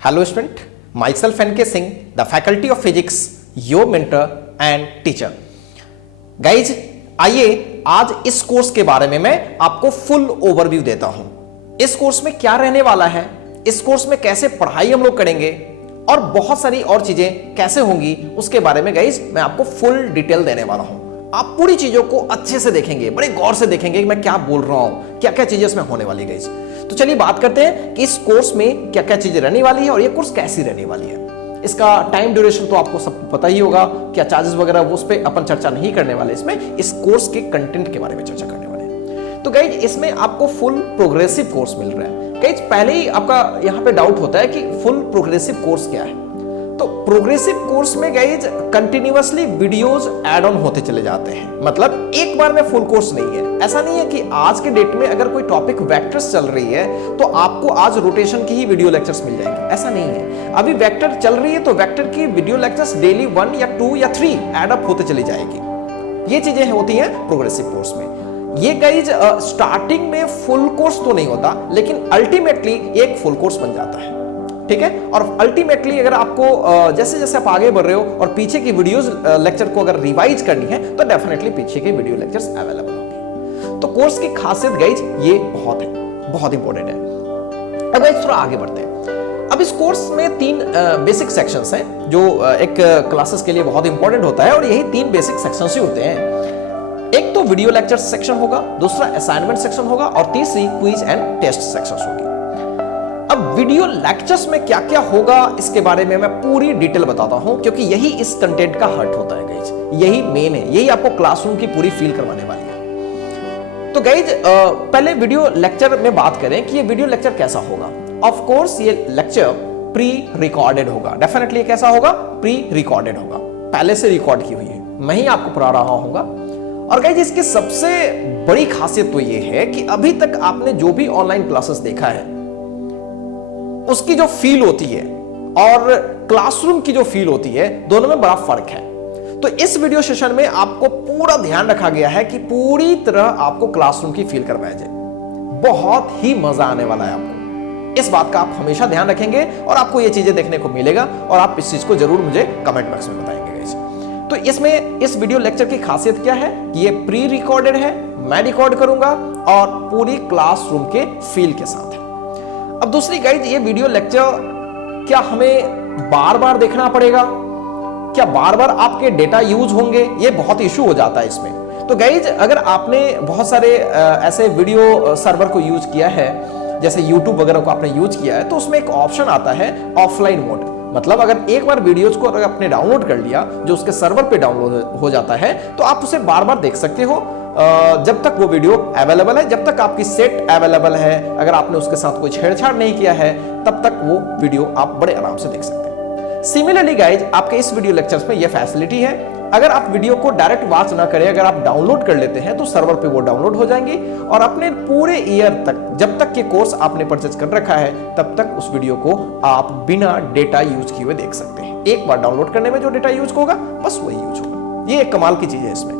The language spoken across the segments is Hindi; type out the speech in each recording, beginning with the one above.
Hello student, myself N.K. Singh, the faculty of physics, your mentor and teacher. Guys, आइए आज इस कोर्स के बारे में मैं आपको फुल ओवरव्यू देता हूं। इस कोर्स में क्या रहने वाला है, इस कोर्स में कैसे पढ़ाई हम लोग करेंगे और बहुत सारी और चीजें कैसे होंगी उसके बारे में गाइज मैं आपको फुल डिटेल देने वाला हूं। आप पूरी चीजों को अच्छे से देखेंगे, बड़े गौर से देखेंगे कि मैं क्या बोल रहा हूं, क्या क्या चीजें इसमें होने वाली गाइज। तो चलिए बात करते हैं कि इस कोर्स में क्या क्या चीजें रहने वाली है और ये कोर्स कैसी रहने वाली है। इसका टाइम ड्यूरेशन तो आपको सब पता ही होगा, क्या चार्जेस वगैरह वो उस पर अपन चर्चा नहीं करने वाले, इसमें इस कोर्स के कंटेंट के बारे में चर्चा करने वाले हैं। तो गाइज इसमें आपको फुल प्रोग्रेसिव कोर्स मिल रहा है। गाइज पहले ही आपका यहाँ पे डाउट होता है कि फुल प्रोग्रेसिव कोर्स क्या है। तो प्रोग्रेसिव कोर्स में guys continuously videos add on होते चले जाते हैं, मतलब एक बार में फुल कोर्स नहीं है। ऐसा नहीं है कि आज के डेट में अगर कोई टॉपिक वेक्टर्स चल रही है तो आपको आज रोटेशन की ही वीडियो लेक्चर्स मिल जाएंगे, ऐसा नहीं है। अभी वेक्टर चल रही है तो वेक्टर की वीडियो लेक्चर्स डेली 1 या 2 या 3 ऐड अप होते चली जाएगी। ये चीजें होती हैं प्रोग्रेसिव कोर्स में। ये गाइज स्टार्टिंग में फुल कोर्स तो नहीं होता, लेकिन अल्टीमेटली एक फुल कोर्स बन जाता है, ठीक है। और अल्टीमेटली अगर आपको जैसे जैसे आप आगे बढ़ रहे हो और पीछे की वीडियोस लेक्चर को अगर रिवाइज करनी है तो डेफिनेटली पीछे की वीडियो लेक्चर्स अवेलेबल होंगे। तो कोर्स की खासियत गाइज ये बहुत है, बहुत इंपॉर्टेंट है। अब गाइज थोड़ा आगे बढ़ते हैं। अब इस कोर्स में 3 बेसिक सेक्शंस हैं जो एक क्लासेस के लिए बहुत इंपॉर्टेंट होता है, और यही 3 बेसिक सेक्शंस ही होते हैं। एक तो वीडियो लेक्चर सेक्शन होगा, दूसरा असाइनमेंट सेक्शन होगा और तीसरी क्विज एंड टेस्ट सेक्शंस होगी। अब वीडियो लेक्चर्स में क्या क्या होगा इसके बारे में मैं पूरी डिटेल बताता हूं, क्योंकि यही इस कंटेंट का हार्ट होता है गाइज, यही मेन है, यही आपको क्लासरूम की पूरी फील करवाने वाली है। तो गाइज पहले वीडियो लेक्चर में बात करें कि ये वीडियो लेक्चर कैसा होगा। ऑफ कोर्स ये लेक्चर प्री रिकॉर्डेड होगा, डेफिनेटली कैसा होगा, प्री रिकॉर्डेड होगा, पहले से रिकॉर्ड की हुई है, मैं ही आपको पढ़ा रहा हूंगा। और गाइज इसकी सबसे बड़ी खासियत तो ये है कि अभी तक आपने जो भी ऑनलाइन क्लासेस देखा है उसकी जो फील होती है और क्लासरूम की जो फील होती है, दोनों में बड़ा फर्क है। तो इस वीडियो सेशन में आपको पूरा ध्यान रखा गया है कि पूरी तरह आपको क्लासरूम की फील करवाया जाए। बहुत ही मजा आने वाला है आपको, इस बात का आप हमेशा ध्यान रखेंगे और आपको ये चीजें देखने को मिलेगा, और आप इस चीज को जरूर मुझे कमेंट बॉक्स में बताएंगे गाइस। तो इसमें इस वीडियो लेक्चर की खासियत क्या है कि ये प्री रिकॉर्डेड है, मैं रिकॉर्ड करूंगा और पूरी क्लासरूम के फील के साथ है। अब दूसरी गाइड, ये वीडियो लेक्चर क्या हमें बार बार देखना पड़ेगा, क्या बार बार आपके डेटा यूज होंगे, ये बहुत इशू हो जाता है इसमें। तो गाइज अगर आपने बहुत सारे ऐसे वीडियो सर्वर को यूज किया है, जैसे YouTube वगैरह को आपने यूज किया है, तो उसमें एक ऑप्शन आता है ऑफलाइन मोड। मतलब अगर एक बार वीडियोज को अगर आपने डाउनलोड कर लिया, जो उसके सर्वर पे डाउनलोड हो जाता है, तो आप उसे बार बार देख सकते हो जब तक वो वीडियो अवेलेबल है, जब तक आपकी सेट अवेलेबल है। अगर आपने उसके साथ कोई छेड़छाड़ नहीं किया है तब तक वो वीडियो आप बड़े आराम से देख सकते हैं। सिमिलरली गाइज आपके इस वीडियो लेक्चर्स में ये फैसिलिटी है, अगर आप वीडियो को डायरेक्ट वॉच ना करें, अगर आप डाउनलोड कर लेते हैं तो सर्वर पे वो डाउनलोड हो जाएंगे, और अपने पूरे ईयर तक, जब तक ये कोर्स आपने परचेज कर रखा है, तब तक उस वीडियो को आप बिना डेटा यूज किए हुए देख सकते हैं। एक बार डाउनलोड करने में जो डेटा यूज होगा बस वही यूज होगा। ये एक कमाल की चीज है इसमें।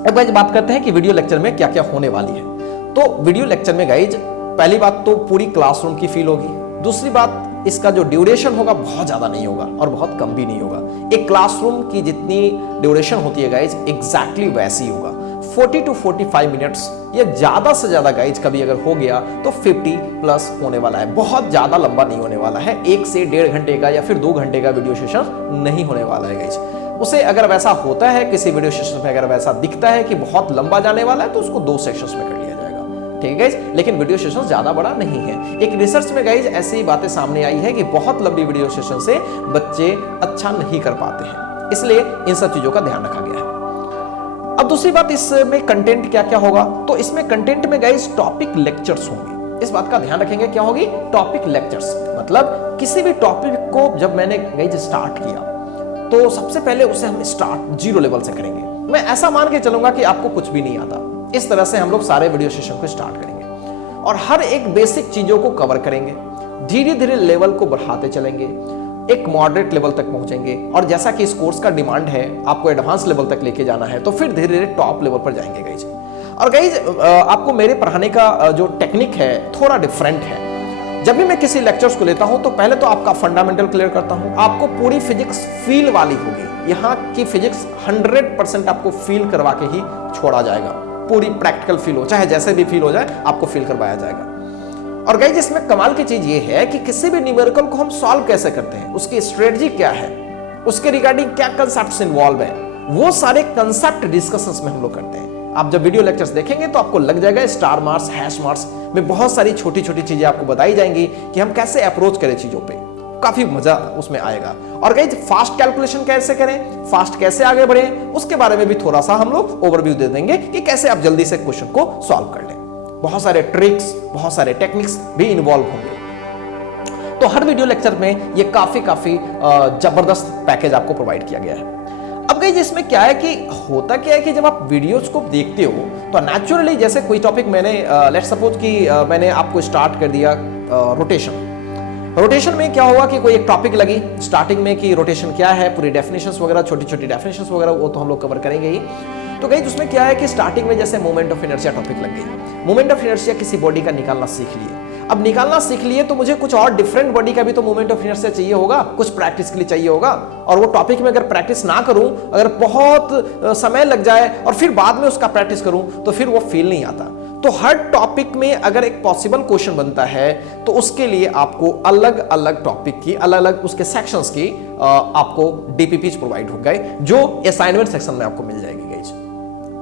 अब गाइज बात करते हैं कि वीडियो लेक्चर में क्या क्या होने वाली है। तो वीडियो लेक्चर में गाइज पहली बात तो पूरी क्लासरूम की फील होगी। दूसरी बात, इसका जो ड्यूरेशन होगा बहुत ज्यादा नहीं होगा और बहुत कम भी नहीं होगा। एक क्लासरूम की जितनी ड्यूरेशन होती है गाइज एग्जैक्टली वैसी ही होगा, 40 to 45 मिनट्स, या ज्यादा से ज्यादा गाइज कभी अगर हो गया तो 50 प्लस होने वाला है। बहुत ज्यादा लंबा नहीं होने वाला है, 1 से 1.5 घंटे का या फिर 2 घंटे का वीडियो सेशन नहीं होने वाला है गाइज। उसे अगर वैसा होता है, किसी वीडियो सेशन में अगर वैसा दिखता है कि बहुत लंबा जाने वाला है, तो उसको 2 सेशंस में कर लिया जाएगा, ठीक है गाइज। लेकिन वीडियो सेशन ज्यादा बड़ा नहीं है। एक रिसर्च में गाइज ऐसी ही बातें सामने आई है कि बहुत लंबी वीडियो सेशन से बच्चे अच्छा नहीं कर पाते हैं, इसलिए इन सब चीजों का ध्यान रखा गया है। अब दूसरी बात, इसमें कंटेंट क्या क्या होगा। तो इसमें कंटेंट में गाइज टॉपिक लेक्चर्स होंगे, इस बात का ध्यान रखेंगे। क्या होगी? Topic lectures. मतलब किसी भी टॉपिक को जब मैंने गाइज स्टार्ट किया तो सबसे पहले उसे हम स्टार्ट 0 लेवल से करेंगे। मैं ऐसा मान के चलूंगा कि आपको कुछ भी नहीं आता, इस तरह से हम लोग सारे वीडियो सेशन को स्टार्ट करेंगे और हर एक बेसिक चीजों को कवर करेंगे। धीरे धीरे लेवल को बढ़ाते चलेंगे, एक मॉडरेट लेवल तक पहुंचेंगे, और जैसा कि इस कोर्स का डिमांड है आपको एडवांस लेवल तक लेके जाना है, तो फिर धीरे धीरे टॉप लेवल पर जाएंगे गाइज। और गाइज आपको मेरे पढ़ाने का जो टेक्निक है थोड़ा डिफरेंट है। जब भी मैं किसी लेक्चर्स को लेता हूं तो पहले तो आपका फंडामेंटल क्लियर करता हूं, आपको पूरी फिजिक्स फील वाली होगी। यहां की फिजिक्स 100% आपको फील करवा के ही छोड़ा जाएगा, पूरी प्रैक्टिकल फील हो, चाहे जैसे भी फील हो जाए आपको फील करवाया जाएगा। और गाइस इसमें कमाल की चीज ये है कि किसी भी न्यूमेरिकल को हम सॉल्व कैसे करते हैं, उसकी स्ट्रेटजी क्या है, उसके रिगार्डिंग क्या कंसेप्ट्स इन्वॉल्व है, वो सारे कंसेप्ट डिस्कशंस में हम लोग करते हैं। आप जब वीडियो लेक्चर्स देखेंगे तो आपको लग जाएगा स्टार मार्क्स, हैश मार्क्स में बहुत सारी छोटी छोटी चीजें आपको बताई जाएंगी कि हम कैसे अप्रोच करें चीजों पे, काफी मजा उसमें आएगा। और गाइस फास्ट कैलकुलेशन कैसे करें, फास्ट कैसे आगे बढ़े, उसके बारे में भी थोड़ा सा हम लोग ओवरव्यू दे देंगे कि कैसे आप जल्दी से क्वेश्चन को सॉल्व कर लें। बहुत सारे ट्रिक्स, बहुत सारे टेक्निक्स भी इन्वॉल्व होंगे। तो हर वीडियो लेक्चर में ये काफी जबरदस्त पैकेज आपको प्रोवाइड किया गया है। अब गाइस इसमें क्या है कि होता क्या है कि जब आप वीडियोस को देखते हो तो नेचुरली जैसे कोई टॉपिक मैंने लेट्स सपोज कि मैंने आपको स्टार्ट कर दिया रोटेशन में क्या हुआ कि कोई एक टॉपिक लगी स्टार्टिंग में कि रोटेशन क्या है, पूरी डेफिनेशंस वगैरह, छोटी छोटी डेफिनेशंस वगैरह, वो तो हम लोग कवर करेंगे ही। तो गाइस उसमें क्या है कि स्टार्टिंग में जैसे मोमेंट ऑफ इनर्शिया टॉपिक लग गई, मोमेंट ऑफ इनर्शिया किसी बॉडी का निकालना सीख लिए। अब निकालना सीख लिए तो मुझे कुछ और डिफरेंट बॉडी का भी तो मोमेंट ऑफ इनर्शिया चाहिए होगा, कुछ प्रैक्टिस के लिए चाहिए होगा। और वो टॉपिक में अगर प्रैक्टिस ना करूं, अगर बहुत समय लग जाए और फिर बाद में उसका प्रैक्टिस करूं तो फिर वो फील नहीं आता। तो हर टॉपिक में अगर एक पॉसिबल क्वेश्चन बनता है तो उसके लिए आपको अलग अलग टॉपिक की अलग अलग उसके सेक्शंस की आपको डीपीपीज प्रोवाइड हो गए, जो असाइनमेंट सेक्शन में आपको मिल जाएगी गाइस,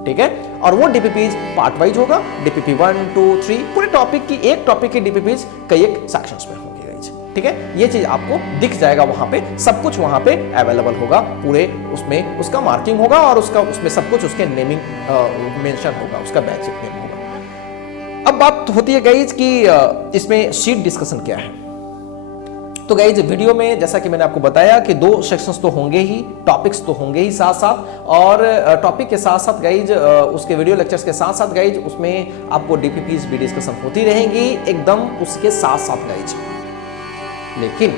ठीक है। और वो डीपीपीज पार्ट वाइज होगा, डीपीपी 1 2 3, पूरे टॉपिक की एक टॉपिक की डीपीपीज कई एक सेक्शंस में होंगे गाइस, ठीक है। ये चीज आपको दिख जाएगा, वहां पे सब कुछ वहां पे अवेलेबल होगा, पूरे उसमें उसका मार्किंग होगा और उसका उसमें सब कुछ उसके नेमिंग मेंशन होगा, उसका बैच नेम होगा। अब बात होती है गाइस कि इसमें शीट डिस्कशन क्या है। तो गाइज वीडियो में जैसा कि मैंने आपको बताया कि 2 सेक्शंस तो होंगे ही, टॉपिक्स तो होंगे ही साथ साथ, और टॉपिक के साथ साथ गाइज उसके वीडियो लेक्चर्स के साथ साथ गाइज उसमें आपको डीपीपीज भी डिस्कशन होती रहेंगी एकदम उसके साथ साथ गाइज। लेकिन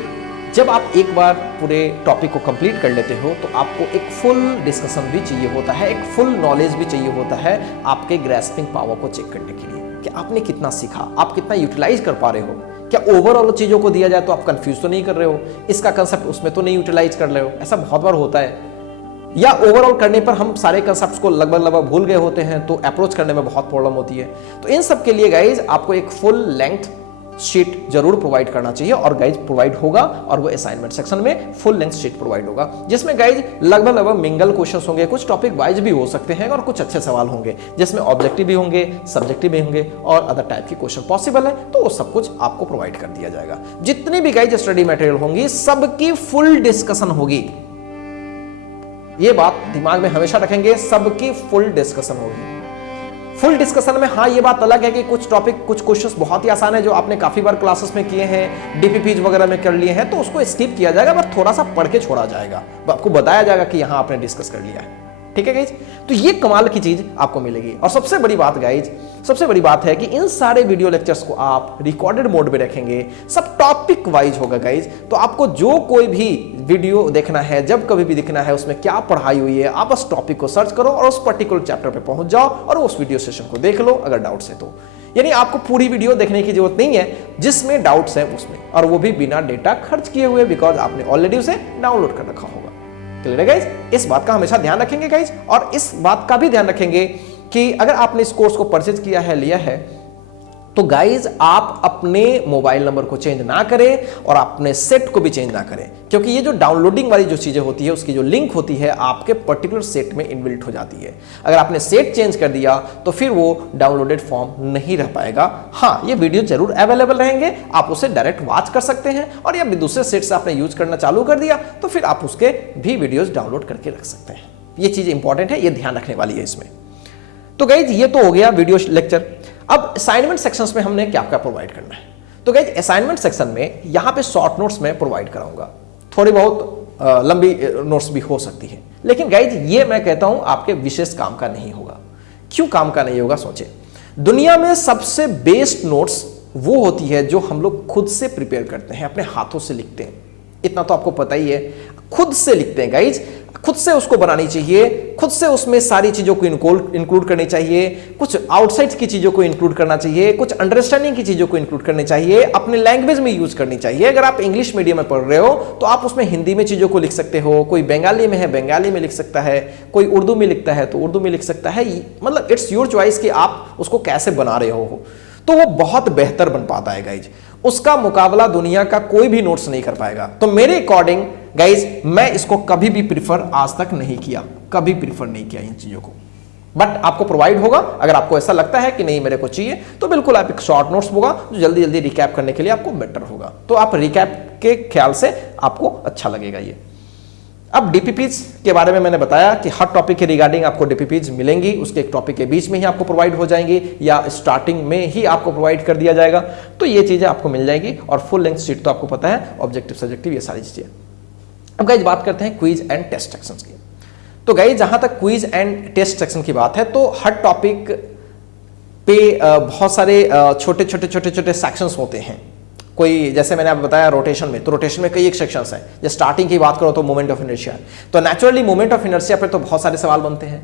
जब आप एक बार पूरे टॉपिक को कंप्लीट कर लेते हो तो आपको एक फुल डिस्कशन भी चाहिए होता है, एक फुल नॉलेज भी चाहिए होता है आपके ग्रैस्पिंग पावर को चेक करने के लिए कि आपने कितना सीखा, आप कितना यूटिलाइज कर पा रहे हो, क्या ओवरऑल चीजों को दिया जाए तो आप कंफ्यूज तो नहीं कर रहे हो, इसका कंसेप्ट उसमें तो नहीं यूटिलाइज कर रहे हो। ऐसा बहुत बार होता है, या ओवरऑल करने पर हम सारे कंसेप्ट्स को लगभग भूल गए होते हैं तो अप्रोच करने में बहुत प्रॉब्लम होती है। तो इन सब के लिए गाइज आपको एक फुल लेंथ शीट जरूर प्रोवाइड करना चाहिए, और गाइज प्रोवाइड होगा, और वो असाइनमेंट सेक्शन में फुल लेंथ शीट प्रोवाइड होगा, जिसमें गाइज लगभग मिंगल क्वेश्चंस होंगे, कुछ टॉपिक वाइज भी हो सकते हैं और कुछ अच्छे सवाल होंगे, जिसमें ऑब्जेक्टिव भी होंगे, सब्जेक्टिव भी होंगे और अदर टाइप के क्वेश्चन पॉसिबल है, तो वो सब कुछ आपको प्रोवाइड कर दिया जाएगा। जितनी भी गाइज स्टडी मटेरियल होंगी सबकी फुल डिस्कशन होगी, ये बात दिमाग में हमेशा रखेंगे, सबकी फुल डिस्कशन होगी। फुल डिस्कशन में हाँ ये बात अलग है कि कुछ टॉपिक, कुछ क्वेश्चंस बहुत ही आसान है जो आपने काफी बार क्लासेस में किए हैं, डीपीपीज वगैरह में कर लिए हैं, तो उसको स्किप किया जाएगा, बस थोड़ा सा पढ़ के छोड़ा जाएगा, आपको बताया जाएगा कि यहां आपने डिस्कस कर लिया है, ठीक है गाइज। तो ये कमाल की चीज आपको मिलेगी। और सबसे बड़ी बात गाइज, सबसे बड़ी बात है कि इन सारे वीडियो लेक्चर्स को आप रिकॉर्डेड मोड में रखेंगे, सब टॉपिक वाइज होगा गाइज। तो आपको जो कोई भी वीडियो देखना है, जब कभी भी देखना है, उसमें क्या पढ़ाई हुई है, आप उस टॉपिक को सर्च करो और उस पर्टिकुलर चैप्टर पे पहुंच जाओ और उस वीडियो सेशन को देख लो अगर डाउट्स है तो। यानी आपको पूरी वीडियो देखने की जरूरत नहीं है, जिसमें डाउट्स है उसमें, और वो भी बिना डेटा खर्च किए हुए, बिकॉज आपने ऑलरेडी उसे डाउनलोड कर रखा होगा। क्लियर है गाइज? इस बात का हमेशा ध्यान रखेंगे गाइज, और इस बात का भी ध्यान रखेंगे कि अगर आपने इस कोर्स को परचेज किया है, लिया है, तो गाइज आप अपने मोबाइल नंबर को चेंज ना करें और अपने सेट को भी चेंज ना करें, क्योंकि ये जो डाउनलोडिंग वाली जो चीजें होती है उसकी जो लिंक होती है आपके पर्टिकुलर सेट में इनबिल्ट हो जाती है। अगर आपने सेट चेंज कर दिया तो फिर वो डाउनलोडेड फॉर्म नहीं रह पाएगा। हाँ, ये वीडियो जरूर अवेलेबल रहेंगे, आप उसे डायरेक्ट वॉच कर सकते हैं, और या दूसरे सेट से आपने यूज करना चालू कर दिया तो फिर आप उसके भी वीडियोज डाउनलोड करके रख सकते हैं। ये चीज इंपॉर्टेंट है, ये ध्यान रखने वाली है इसमें। तो गाइज ये तो हो गया वीडियो लेक्चर। अब असाइनमेंट सेक्शंस में हमने क्या क्या प्रोवाइड करना है। तो गाइज असाइनमेंट सेक्शन में यहां पे शॉर्ट नोट्स में प्रोवाइड कराऊंगा, थोड़ी बहुत लंबी नोट्स भी हो सकती है, लेकिन गाइज ये मैं कहता हूं आपके विशेष काम का नहीं होगा। क्यों काम का नहीं होगा? सोचिए, दुनिया में सबसे बेस्ट नोट्स वो होती है जो हम लोग खुद से प्रिपेयर करते हैं, अपने हाथों से लिखते हैं। इतना तो आपको पता ही है। खुद से लिखते हैं गाइज, खुद से उसको बनानी चाहिए, खुद से उसमें सारी चीजों को इंक्लूड करनी चाहिए, कुछ आउटसाइड की चीजों को इंक्लूड करना चाहिए, कुछ अंडरस्टैंडिंग की चीजों को इंक्लूड करनी चाहिए, अपने लैंग्वेज में यूज करनी चाहिए। अगर आप इंग्लिश मीडियम में पढ़ रहे हो तो आप उसमें हिंदी में चीजों को लिख सकते हो, कोई बंगाली में है बंगाली में लिख सकता है, कोई उर्दू में लिखता है तो उर्दू में लिख सकता है। मतलब इट्स योर चॉइस कि आप उसको कैसे बना रहे हो, तो वो बहुत बेहतर बन पाता है गाइज। उसका मुकाबला दुनिया का कोई भी नोट्स नहीं कर पाएगा। तो मेरे अकॉर्डिंग गाइज मैं इसको कभी भी प्रीफर आज तक नहीं किया, कभी प्रीफर नहीं किया इन चीजों को। बट आपको प्रोवाइड होगा, अगर आपको ऐसा लगता है कि नहीं मेरे को चाहिए तो बिल्कुल आप एक शॉर्ट नोट्स होगा जो जल्दी जल्दी रिकैप करने के लिए आपको बेटर होगा। तो आप रिकैप के ख्याल से आपको अच्छा लगेगा ये। अब डीपीपीज के बारे में मैंने बताया कि हर टॉपिक के रिगार्डिंग आपको डीपीपीज मिलेंगी, उसके एक टॉपिक के बीच में ही आपको प्रोवाइड हो जाएंगी या स्टार्टिंग में ही आपको प्रोवाइड कर दिया जाएगा। तो ये चीजें आपको मिल जाएगी और फुल लेंथ शीट तो आपको पता है, ऑब्जेक्टिव सब्जेक्टिव ये सारी चीजें। अब गाइज बात करते हैं क्विज एंड टेस्ट सेक्शन की। तो गाइज जहां तक क्विज एंड टेस्ट सेक्शन की बात है तो हर टॉपिक पे बहुत सारे छोटे छोटे सेक्शंस होते हैं। कोई जैसे मैंने आपको बताया रोटेशन में, तो रोटेशन में कई एक सेक्शंस हैं। जैसे स्टार्टिंग की बात करो तो मोमेंट ऑफ इनर्शिया, तो नेचुरली मोमेंट ऑफ इनर्शिया पे तो बहुत सारे सवाल बनते हैं।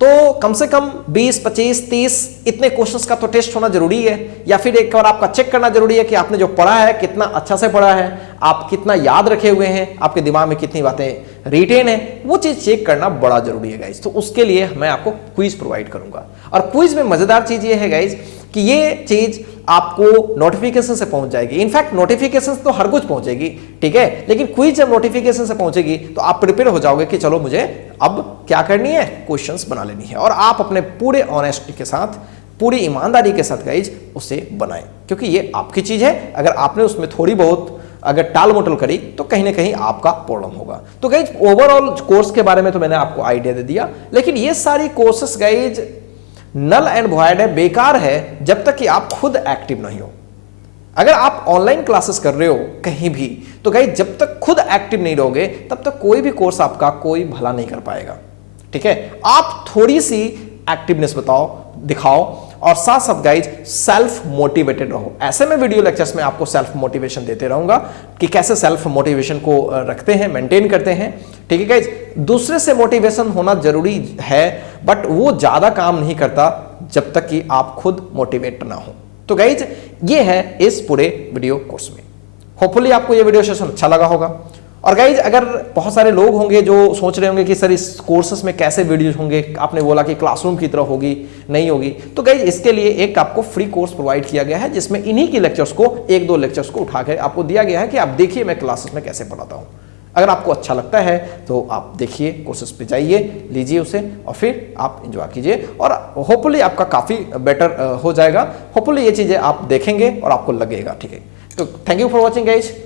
तो कम से कम 20, 25, 30 इतने क्वेश्चंस का तो टेस्ट होना जरूरी है, या फिर एक बार आपका चेक करना जरूरी है कि आपने जो पढ़ा है कितना अच्छा से पढ़ा है, आप कितना याद रखे हुए हैं, आपके दिमाग में कितनी बातें रिटेन है, वो चीज चेक करना बड़ा जरूरी है गाइज। तो उसके लिए मैं आपको क्विज प्रोवाइड करूंगा। और क्विज में मजेदार चीज ये है गाइज कि ये चीज आपको नोटिफिकेशन से पहुंच जाएगी। इनफैक्ट नोटिफिकेशन तो हर कुछ पहुंचेगी, ठीक है, लेकिन क्विज जब नोटिफिकेशन से पहुंचेगी तो आप प्रिपेयर हो जाओगे कि चलो मुझे अब क्या करनी है, क्वेश्चंस बना लेनी है। और आप अपने पूरे ऑनेस्टी के साथ, पूरी ईमानदारी के साथ गाइज उसे बनाएं, क्योंकि ये आपकी चीज है। अगर आपने उसमें थोड़ी बहुत अगर टाल मटोल करी तो कहीं ना कहीं आपका प्रॉब्लम होगा। तो गाइज ओवरऑल कोर्स के बारे में तो मैंने आपको आइडिया दे दिया, लेकिन ये सारी courses guys null and void है, बेकार है जब तक कि आप खुद एक्टिव नहीं हो। अगर आप ऑनलाइन क्लासेस कर रहे हो कहीं भी, तो गाइस जब तक खुद एक्टिव नहीं रहोगे तब तक कोई भी कोर्स आपका कोई भला नहीं कर पाएगा, ठीक है। आप थोड़ी सी एक्टिवनेस दिखाओ और साथ साथ गाइज सेल्फ मोटिवेटेड रहो। ऐसे में वीडियो लेक्चर्स में आपको सेल्फ मोटिवेशन देते रहूंगा कि कैसे सेल्फ मोटिवेशन को रखते हैं, मेंटेन करते हैं, ठीक है गाइज। दूसरे से मोटिवेशन होना जरूरी है, बट वो ज्यादा काम नहीं करता जब तक कि आप खुद मोटिवेट ना हो। तो गाइज ये है इस पूरे वीडियो कोर्स में। होपफुली आपको ये वीडियो सेशन अच्छा लगा होगा। और गाइज अगर बहुत सारे लोग होंगे जो सोच रहे होंगे कि सर इस कोर्सेस में कैसे वीडियोस होंगे, आपने बोला कि क्लासरूम की तरह होगी, नहीं होगी, तो गाइज इसके लिए एक आपको फ्री कोर्स प्रोवाइड किया गया है जिसमें इन्हीं की लेक्चर्स को, 1-2 लेक्चर्स को उठा के आपको दिया गया है कि आप देखिए मैं क्लासेस में कैसे पढ़ाता हूँ। अगर आपको अच्छा लगता है तो आप देखिए, कोर्सेस पे जाइए, लीजिए उसे और फिर आप एंजॉय कीजिए और होपफुली आपका काफ़ी बेटर हो जाएगा। होपफुली ये चीज़ें आप देखेंगे और आपको लगेगा, ठीक है। तो thank you for watching guys.